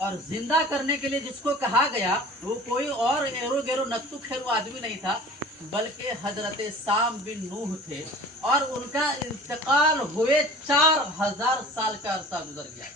और जिंदा करने के लिए जिसको कहा गया वो कोई और एरो गेरो नत्तू खेरू आदमी नहीं था, बल्कि हजरत साम बिन नूह थे। और उनका इंतकाल हुए 4000 साल का अरसा गुजर गया,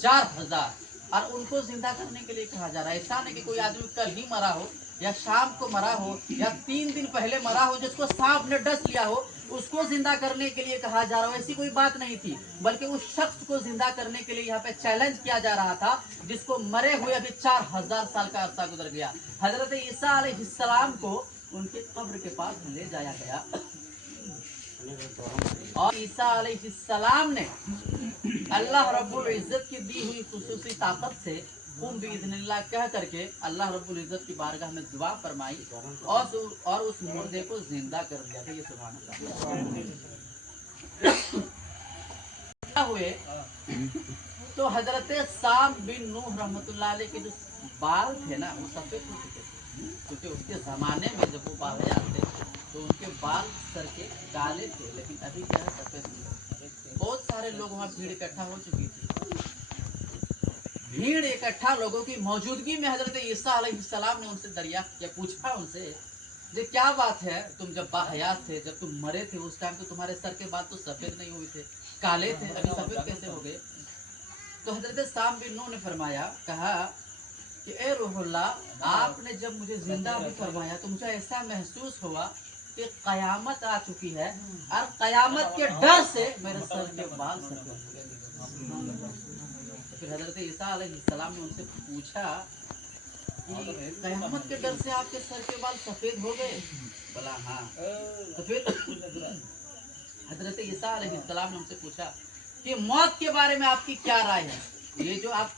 4000। और उनको जिंदा करने के लिए कहा जा रहा है। ऐसा नहीं कि कोई आदमी कल ही मरा हो या शाम को मरा हो या 3 दिन पहले मरा हो, जिसको सांप ने डस लिया हो, उसको जिंदा करने के लिए कहा जा रहा हो। ऐसी कोई बात नहीं थी, बल्कि उस शख्स को जिंदा करने के लिए यहाँ पे चैलेंज किया जा रहा था, जिसको मरे हुए अभी 4000 साल का अरसा गुजर गया। हजरत ईसा अलैहिस्सलाम को उनके कब्र के पास ले जाया गया और ईसा अलैहिस्सलाम ने अल्लाह रब्बुल इज्जत की दी हुई खुसूसी ताकत से कुम बिइज़्निल्लाह कह करके अल्लाह रब्बुल इज्जत की बारगाह में दुआ फरमाई और उस मुर्दे को जिंदा कर दिया था। ये सुभान अल्लाह हुए तो हजरत साम बिन नूह रहमतुल्लाह अलैह के जो बाल थे ना, वो सफेद हो चुके थे, क्योंकि उसके जमाने में जब वो बाबा थे तो उनके बाल सर के काले थे, लेकिन अभी क्या है सफेद थे। बहुत सारे लोग वहाँ भीड़ इकट्ठा हो चुकी थी। भीड़ इकट्ठा लोगों की मौजूदगी में हजरत ईसा अलैहिस्सलाम ने उनसे दरियाफ्त किया, पूछा उनसे, ये क्या बात है, तुम जब बाहयात थे, जब तुम मरे थे उस टाइम तो तुम्हारे सर के बाल तो सफेद नहीं हुए थे, काले थे, अभी सफेद कैसे हो गए? तो हजरत साम बिन नूह ने फरमाया, कहा कि ए रूहुल्लाह, आपने जब मुझे जिंदा भी फरमाया तो मुझे ऐसा महसूस हुआ कि कयामत आ चुकी है और कयामत के डर से मेरे सर के बाल सफेद हो गए। तो फिर हजरत ईसा अलैहिस्सलाम ने उनसे पूछा कि कयामत के डर से आपके सर के बाल सफेद हो गए? बोला हाँ। तो फिर हजरत ईसा अलैहिस्सलाम ने उनसे पूछा कि मौत के बारे में आपकी क्या राय है? ये जो आप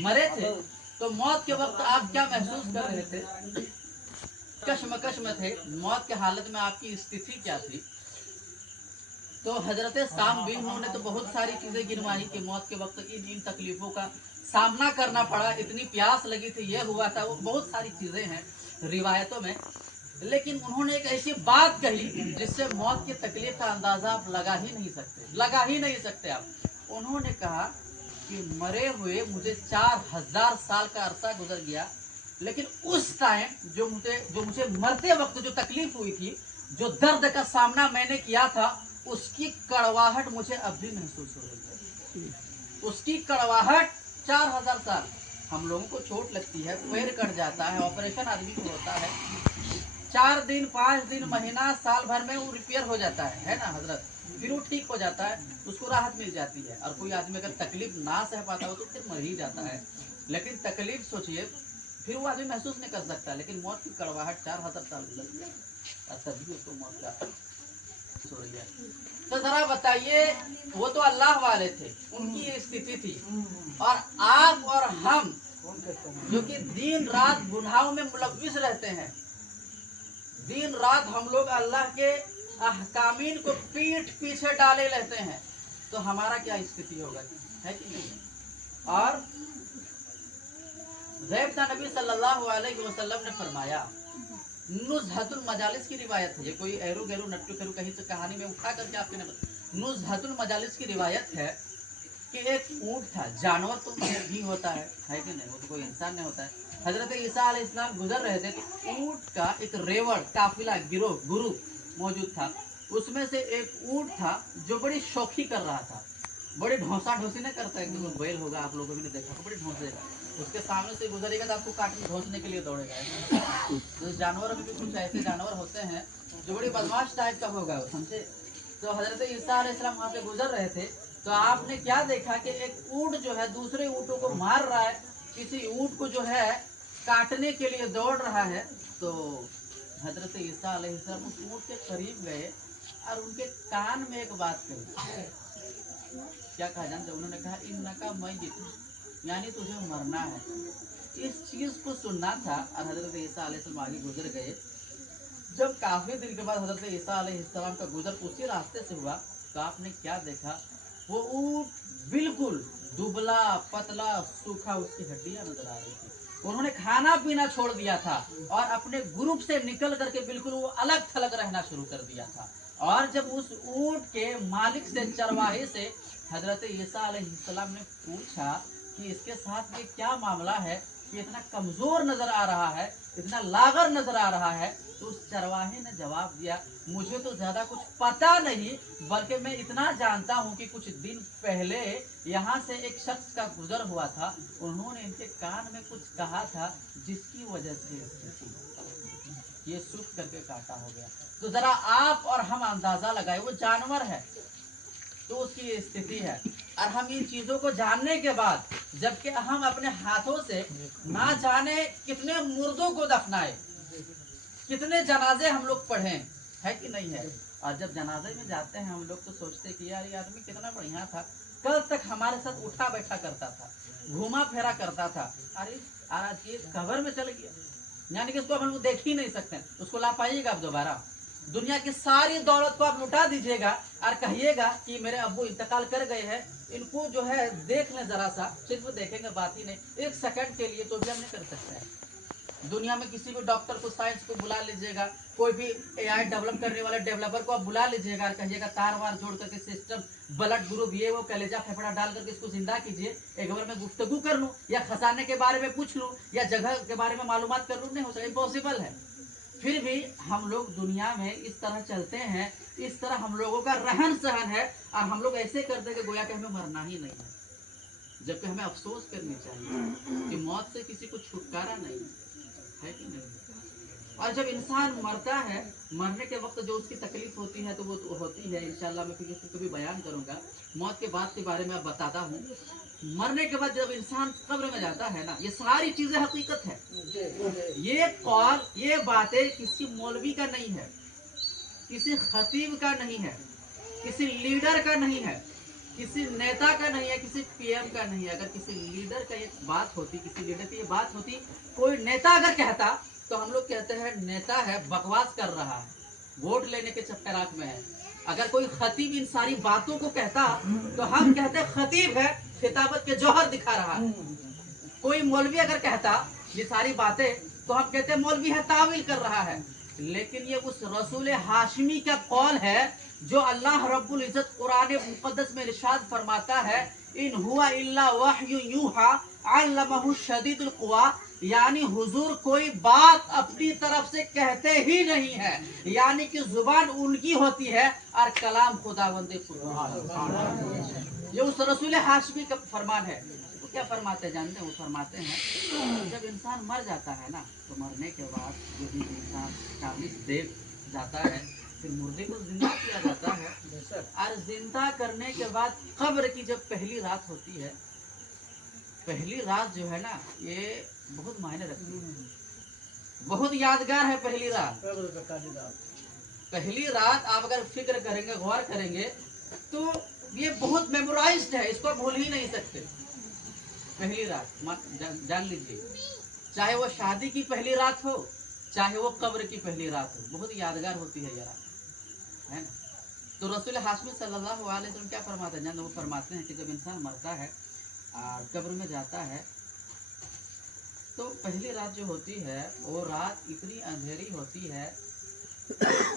मरे थे तो मौत के वक्त आप क्या महसूस कर रहे थे? कश्मकश में थे, मौत के हालत में आपकी स्थिति क्या थी? तो हजरत साम बिन नूह ने तो बहुत सारी चीजें गिनवाई कि मौत के वक्त इन तकलीफों का सामना करना पड़ा, इतनी प्यास लगी थी, ये हुआ था, वो बहुत सारी चीजें हैं रिवायतों में। लेकिन उन्होंने एक ऐसी बात कही जिससे मौत की तकलीफ का अंदाजा आप लगा ही नहीं सकते आप। उन्होंने कहा कि मरे हुए मुझे 4000 साल का अरसा गुजर गया, लेकिन उस टाइम जो मुझे मरते वक्त जो तकलीफ हुई थी, जो दर्द का सामना मैंने किया था, उसकी कड़वाहट मुझे अब भी महसूस हो रही है। उसकी कड़वाहट 4000 साल। हम लोगों को चोट लगती है, पैर कट जाता है, ऑपरेशन आदमी को होता है, 4 दिन 5 दिन महीना साल भर में वो रिपेयर हो जाता है ना हजरत, फिर वो ठीक हो जाता है, उसको राहत मिल जाती है। और कोई आदमी अगर तकलीफ ना सह पाता हो तो फिर मर ही जाता है। लेकिन तकलीफ सोचिए, फिर वो आदमी महसूस नहीं कर सकता, लेकिन मौत की कड़वाहट 4000 साल गुजर गया, तभी उसको मौत का हो रही है। तो जरा बताइए, वो तो अल्लाह वाले थे, उनकी स्थिति थी, और आप और हम जो कि दिन रात गुनाहों में मुलव्विस रहते हैं, दिन रात हम लोग अल्लाह के अहकामीन को पीठ पीछे डाले रहते हैं, तो हमारा क्या स्थिति होगा, है कि नहीं? और ज़ैब नबी सल्लल्लाहु अलैहि वसल्लम ने फरमाया, नुज़हतुल मजालिस की रिवायत है, ये कोई एरू गैरू नट्टू फेरू कहीं से कहानी में उठा करके आपके ने, नुज़हतुल मजालिस की रिवायत है कि एक ऊँट था, जानवर तो भी होता है कि नहीं, वो तो कोई इंसान नहीं होता है। हजरत ईसा अलैहिस्सलाम गुजर रहे थे तो ऊँट का एक रेवड़ काफिला गिरोह गुरु मौजूद था, उसमें से एक ऊँट था जो बड़ी शौखी कर रहा था, बड़ी ढोंसा ढोसी नहीं करता है, कि बैल होगा, आप लोगों ने देखा, बड़ी ढोंसेगा, उसके सामने से गुजरेगा तो आपको काटने ढोंसने के लिए दौड़ेगा। तो जानवर में भी कुछ ऐसे जानवर होते हैं जो बड़ी बदमाश टाइप का होगा, समझे? तो हजरत ईसा अलैहिस्सलाम वहाँ से गुजर रहे थे, तो आपने क्या देखा कि एक ऊँट जो है दूसरे ऊँटों को मार रहा है, किसी ऊँट को जो है काटने के लिए दौड़ रहा है। तो हजरत ईसा अलैहिस्सलाम उस ऊँट के करीब गए और उनके कान में एक बात कही। क्या कहा जानते? उन्होंने कहा, इन्नका मय्यित, यानी तुझे मरना है। इस चीज को सुनना था और हजरत ईसा अलैहिस्सलाम आगे गुजर गए। जब काफी दिन के बाद हजरत ईसा अलैहिस्सलाम का गुजर उसी रास्ते से हुआ, तो आपने क्या देखा, वो ऊँट बिल्कुल दुबला पतला सूखा, उसकी हड्डियां नजर आ रही थी। उन्होंने खाना पीना छोड़ दिया था और अपने ग्रुप से निकल करके बिल्कुल वो अलग थलग रहना शुरू कर दिया था। और जब उस ऊँट के मालिक से, चरवाहे से हजरत ईसा अलैहिस्सलाम ने पूछा कि इसके साथ ये क्या मामला है कि इतना कमजोर नजर आ रहा है, इतना लागर नजर आ रहा है। तो उस चरवाहे ने जवाब दिया, मुझे तो ज्यादा कुछ पता नहीं, बल्कि मैं इतना जानता हूं कि कुछ दिन पहले यहाँ से एक शख्स का गुजर हुआ था, उन्होंने इनके कान में कुछ कहा था, जिसकी वजह से ये सूख करके काटा हो गया। तो जरा आप और हम अंदाजा लगाए, वो जानवर है तो उसकी ये स्थिति है। और हम इन चीजों को जानने के बाद, जबकि हम अपने हाथों से ना जाने कितने मुर्दों को दफनाए, कितने जनाजे हम लोग पढ़े, है कि नहीं है। और जब जनाजे में जाते हैं हम लोग तो सोचते हैं कि यार ये आदमी कितना बढ़िया था, कल तक हमारे साथ उठा बैठा करता था, घुमा फेरा करता था, अरे आज ये कब्र में चल गया, यानी कि इसको हम लोग देख ही नहीं सकते। उसको ला पाइएगा आप दोबारा? दुनिया की सारी दौलत को आप लुटा दीजिएगा और कहिएगा कि मेरे अब्बू इंतकाल कर गए हैं, इनको जो है देख लें जरा सा, सिर्फ देखेंगे, बात ही नहीं, एक सेकंड के लिए, तो भी हम नहीं कर सकते हैं। दुनिया में किसी भी डॉक्टर को, साइंस को बुला लीजिएगा, कोई भी एआई डेवलप करने वाले डेवलपर को आप बुला लीजिएगा और कहिएगा तार वार जोड़ करके सिस्टम, ब्लड ग्रुप, ये वो कलेजा फेफड़ा डाल करके इसको जिंदा कीजिए, एक बार मैं गुफ्तगू कर लूं या खजाने के बारे में पूछ लूं या जगह के बारे में मालूमात कर लूं, नहीं हो सकता, इम्पॉसिबल है। फिर भी हम लोग दुनिया में इस तरह चलते हैं, इस तरह हम लोगों का रहन सहन है, और हम लोग ऐसे कर देंगे गोया कि हमें मरना ही नहीं है, जबकि हमें अफसोस करनी चाहिए कि मौत से किसी को छुटकारा नहीं है कि नहीं। और जब इंसान मरता है, मरने के वक्त जो उसकी तकलीफ होती है तो वो तो होती है, इंशाल्लाह मैं फिर उसको कभी बयान करूंगा, मौत के बाद के बारे में बताता हूँ। मरने के बाद जब इंसान कब्र में जाता है ना, ये सारी चीजें हकीकत है, ये कौल, ये बातें किसी मौलवी का नहीं है, किसी खतीब का नहीं है, किसी लीडर का नहीं है, किसी नेता का नहीं है, किसी पीएम का नहीं है। अगर किसी लीडर का ये बात होती, किसी लीडर की ये बात होती, कोई नेता अगर कहता, तो हम लोग कहते हैं नेता है, बकवास कर रहा है, वोट लेने के चक्करात में है। अगर कोई खतीब इन सारी बातों को कहता तो हम कहते खतीब है, खिताबत के जौहर दिखा रहा है। कोई मौलवी अगर कहता ये सारी बातें तो हम कहते मौलवी है, तावील कर रहा है। लेकिन ये उस रसूल हाशमी का कौल है जो अल्लाह रब्बुल इज्जत कुरान मुकद्दस में इरशाद फरमाता है, इन हुआ इल्ला वहयु यूहा अल्लमहु शदीदुल कुवा, यानी हुजूर कोई बात अपनी तरफ से कहते ही नहीं है, यानी कि जुबान उनकी होती है और कलाम खुदावंदे खुदा। ये उस रसूल हाशमी का फरमान है। तो क्या फरमाते हैं जानते हैं? वो फरमाते हैं जब इंसान मर जाता है ना, तो मरने के बाद जो भी इंसान काबिज देख जाता है, फिर मुर्दे को जिंदा किया जाता है, और जिंदा करने के बाद कब्र की जब पहली रात होती है, पहली रात जो है ना, ये बहुत मायने रखती है, बहुत यादगार है पहली रात। पहली रात आप अगर फिक्र करेंगे, गौर करेंगे, तो ये बहुत मेमोराइज्ड है, इसको भूल ही नहीं सकते। पहली रात जान लीजिए, चाहे वो शादी की पहली रात हो, चाहे वो कब्र की पहली रात हो, बहुत यादगार होती है ये रात, है ना। तो रसूल हाशमी सल्लल्लाहु अलैहि वसल्लम क्या फरमाते हैं? वो फरमाते हैं कि जब इंसान मरता है और कब्र में जाता है, तो पहली रात जो होती है, वो रात इतनी अंधेरी होती है,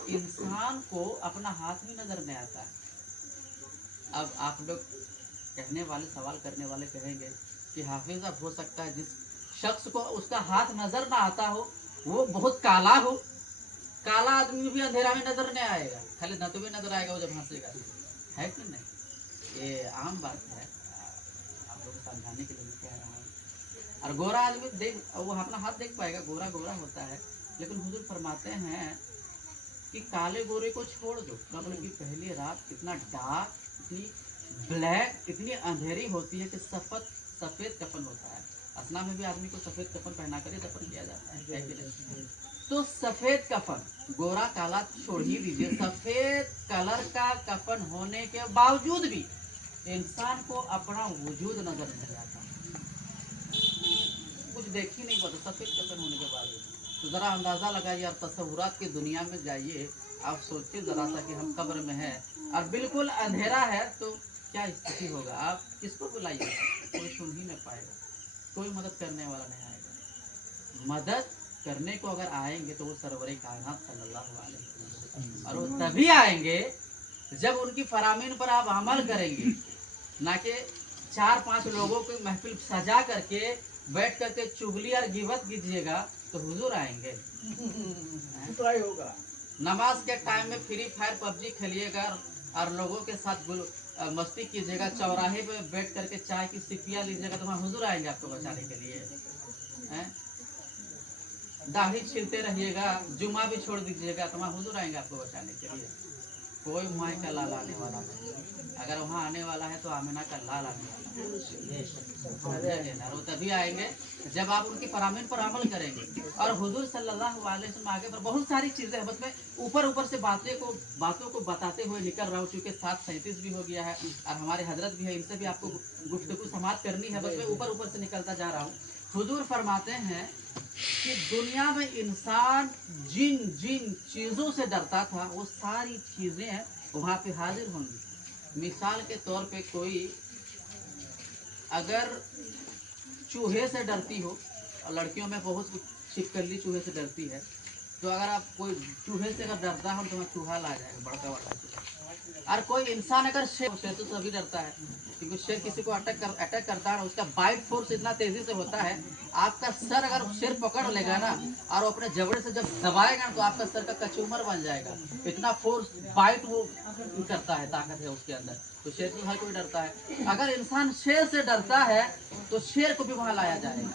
इंसान को अपना हाथ भी नजर नहीं आता है। अब आप लोग कहने वाले, सवाल करने वाले कहेंगे कि हाफिज अब हो सकता है जिस शख्स को उसका हाथ नजर ना आता हो वो बहुत काला हो, काला आदमी भी अंधेरा में नजर नहीं आएगा, खाली दांतों में नजर आएगा वो जब हंसेगा, है कि नहीं? ये आम बात है, आप लोग को समझाने के लिए कह रहा हूँ। और गोरा आदमी देख, वो अपना हाथ देख पाएगा, गोरा गोरा होता है, लेकिन हुजूर फरमाते हैं कि काले गोरे को छोड़ दो, कब्र की पहली रात इतना डार्क, इतनी ब्लैक, इतनी अंधेरी होती है कि सफेद कफन होता है। असना में भी आदमी को सफेद कफन पहना कर दफन किया जाता है। तो सफेद कफन, गोरा काला छोड़ ही दीजिए, सफेद कलर का कफन होने के बावजूद भी इंसान को अपना वजूद नजर नहीं आता, कुछ देख ही नहीं पाता सफेद कफन होने के बावजूद। तो जरा अंदाजा लगाइए, आप तस्वुरात की दुनिया में जाइए, आप सोचिए जरा सा कि हम कब्र में हैं और बिल्कुल अंधेरा है, तो क्या स्थिति होगा? आप किसको बुलाइए? कोई सुन ही नहीं पाएगा, कोई मदद करने वाला नहीं आएगा। मदद करने को अगर आएंगे तो वो सरवरे कायनात सल्लल्लाहु अलैहि वसल्लम, और वो तभी आएंगे जब उनकी फरामीन पर आप अमल करेंगे, ना कि 4-5 लोगों को महफिल सजा करके बैठ करके चुगली और गिबत कीजिएगा तो हुजूर आएंगे। होगा। नमाज के टाइम में फ्री फायर पबजी खेलिएगा और लोगों के साथ मस्ती कीजिएगा, चौराहे पे बैठ करके चाय की सिपियाँ लीजिएगा तो वहाँ हुजूर आएंगे आपको बचाने के लिए। दाढ़ी छीलते रहिएगा, जुमा भी छोड़ दीजिएगा तो वहाँ हुजूर आएंगे आपको बचाने के लिए। कोई माई का लाल आने वाला नहीं, अगर वहाँ आने वाला है तो आमिना का लाल आने वाला है। वो तभी आएंगे जब आप उनकी फरामीन पर अमल करेंगे। और हुजूर सल्लल्लाहु अलैहि वसल्लम आगे पर बहुत सारी चीजें हैं, बस मैं ऊपर से बातों को बताते हुए निकल रहा हूँ, क्योंकि 7:37 भी हो गया है और हमारे हजरत भी है, इनसे भी आपको गुफ्तगू समाप्त करनी है। बस मैं ऊपर से निकलता जा रहा हूँ। हुजूर फरमाते हैं कि दुनिया में इंसान जिन चीजों से डरता था वो सारी चीजें वहां पे हाजिर होंगी। मिसाल के तौर पे कोई अगर चूहे से डरती हो, और लड़कियों में बहुत छिपकली चूहे से डरती है, तो अगर आप कोई चूहे से अगर डरता हो तो चूहा ला जाएगा, बड़का चूहा। और कोई इंसान अगर शेर से तो सभी डरता है, क्योंकि शेर किसी को अटैक करता है, उसका बाइट फोर्स इतना तेजी से होता है, आपका सर अगर शेर पकड़ लेगा ना और अपने जबड़े से जब दबाएगा तो आपका सर का कचूमर बन जाएगा। इतना फोर्स बाइट वो करता है, ताकत है उसके अंदर। तो शेर से हर कोई डरता है। अगर इंसान शेर से डरता है तो शेर को भी वहां लाया जाएगा।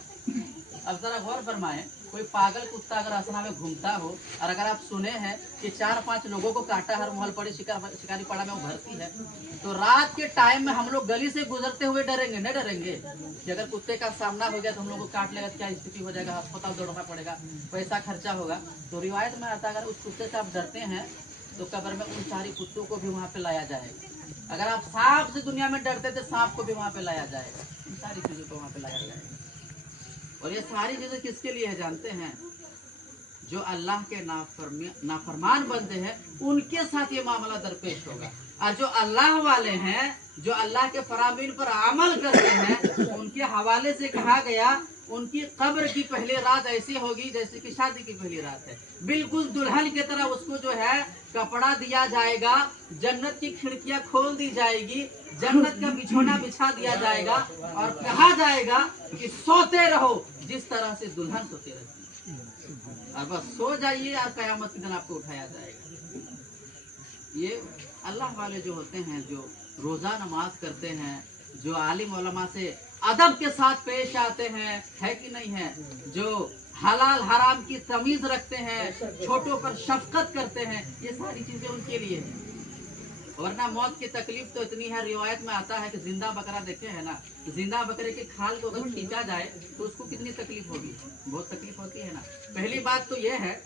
अब जरा गौर फरमाएं, कोई पागल कुत्ता अगर असना में घूमता हो और अगर आप सुने हैं कि 4-5 लोगों को काटा, हर मोहल पड़े शिकारी पड़ा में वो भर्ती है, तो रात के टाइम में हम लोग गली से गुजरते हुए डरेंगे नहीं डरेंगे कि अगर कुत्ते का सामना हो गया तो हम लोग को काट लेगा, क्या स्थिति हो जाएगा, अस्पताल दौड़ना पड़ेगा, पैसा खर्चा होगा। तो रिवायत में आता है अगर उस कुत्ते से आप डरते हैं तो कब्र में उन सारी कुत्तों को भी वहाँ पे लाया जाएगा। अगर आप सांप से दुनिया में डरते थे, सांप को भी वहाँ पे लाया जाएगा, इन सारी चीजों को वहाँ पे लाया जाएगा। और ये सारी चीजें किसके लिए है जानते हैं? जो अल्लाह के नाफरमान बंदे हैं उनके साथ ये मामला दरपेश होगा। और जो अल्लाह वाले हैं, जो अल्लाह के फरामीन पर अमल करते हैं, उनके हवाले से कहा गया उनकी कब्र की पहली रात ऐसी होगी जैसे कि शादी की पहली रात है। बिल्कुल दुल्हन की तरह उसको जो है कपड़ा दिया जाएगा, जन्नत की खिड़कियां खोल दी जाएगी, जन्नत का बिछोना बिछा दिया जाएगा और कहा जाएगा कि सोते रहो जिस तरह से दुल्हन सोते रहती है, और बस सो जाइए और कयामत के दिन आपको उठाया जाएगा। ये अल्लाह वाले जो होते हैं, जो रोजा नमाज करते हैं, जो आलिम उलमा से अदब के साथ पेश आते हैं, है कि नहीं है, जो हलाल हराम की तमीज रखते हैं, छोटों पर शफकत करते हैं, ये सारी चीजें उनके लिए है। वरना मौत की तकलीफ तो इतनी है, रिवायत में आता है कि जिंदा बकरा देखे है ना, जिंदा बकरे के खाल को अगर खींचा जाए तो उसको कितनी तकलीफ होगी, बहुत तकलीफ होती है ना। पहली बात तो यह है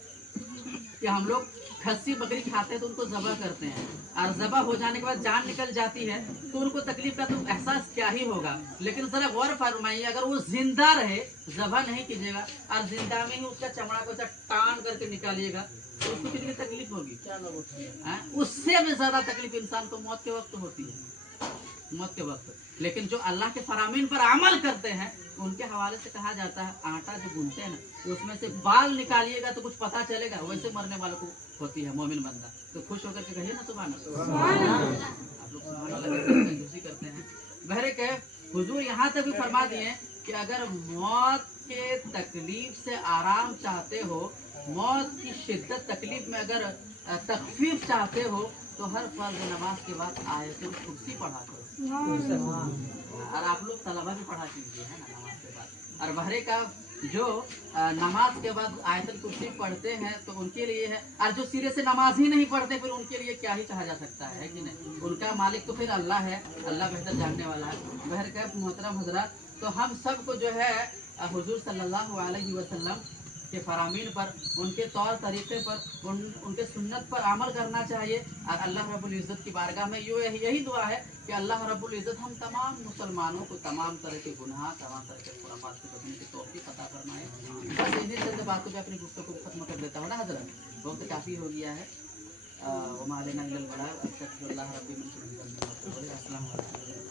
कि हम लोग खस्सी बकरी खाते हैं तो उनको ज़बह करते हैं, और ज़बह हो जाने के बाद जान निकल जाती है तो उनको तकलीफ का तो एहसास क्या ही होगा। लेकिन जरा गौर फरमाइए, अगर वो जिंदा रहे, ज़बह नहीं कीजिएगा और जिंदा में ही उसका चमड़ा को टान करके निकालिएगा तो उसको कितनी तकलीफ होगी। उससे भी ज्यादा तकलीफ इंसान को मौत के वक्त होती है, मौत के वक्त। लेकिन जो अल्लाह के फरामीन पर अमल करते हैं उनके हवाले से कहा जाता है, आटा जो गूंथते हैं ना उसमें से बाल निकालिएगा तो कुछ पता चलेगा, वैसे मरने वालों को होती है मोमिन बंदा। तो खुश होकर के कहिए ना सुभान अल्लाह। आप लोग सुभान अल्लाह खुशी करते हैं। बहरे के हुजूर यहाँ तक भी फरमा दिए कि अगर मौत के तकलीफ से आराम चाहते हो, मौत की शिद्दत तकलीफ में अगर तखफीफ चाहते हो तो हर फर्ज नमाज के बाद आयतुल कुर्सी पढ़ा करो। और आप लोग तलबा भी पढ़ा कीजिए है ना नमाज के बाद। और बहरे का जो नमाज के बाद आयतुल कुर्सी पढ़ते हैं तो उनके लिए है, और जो सिरे से नमाज ही नहीं पढ़ते फिर उनके लिए क्या ही कहा जा सकता है कि नहीं। उनका मालिक तो फिर अल्लाह है, अल्लाह बेहतर जानने वाला है। बहर का मोहतरम हजरात, तो हम सबको जो है हुजूर सल्लल्लाहु अलैहि वसल्लम के फरामीन पर, उनके तौर तरीके पर, उनके सुन्नत पर अमल करना चाहिए। और अल्लाह रब्बुल इज़्ज़त की बारगाह में यही दुआ है कि अल्लाह रब्बुल इज़्ज़त हम तमाम मुसलमानों को तमाम तरह के गुनाह, तमाम तरह के खुराफात से बचने की तौफीक अता फरमाए। बस इन्हीं चंद बातों पे अपनी गुफ्तगू को खत्म कर देता हूँ ना हज़रत, बहुत काफ़ी हो गया है। वमा अलैना इल्लल बलाग। अस्तगफिरुल्लाह रब्बी मिन कुल्ली ज़ंबिन व अतूबु इलैह। अस्सलामु अलैकुम।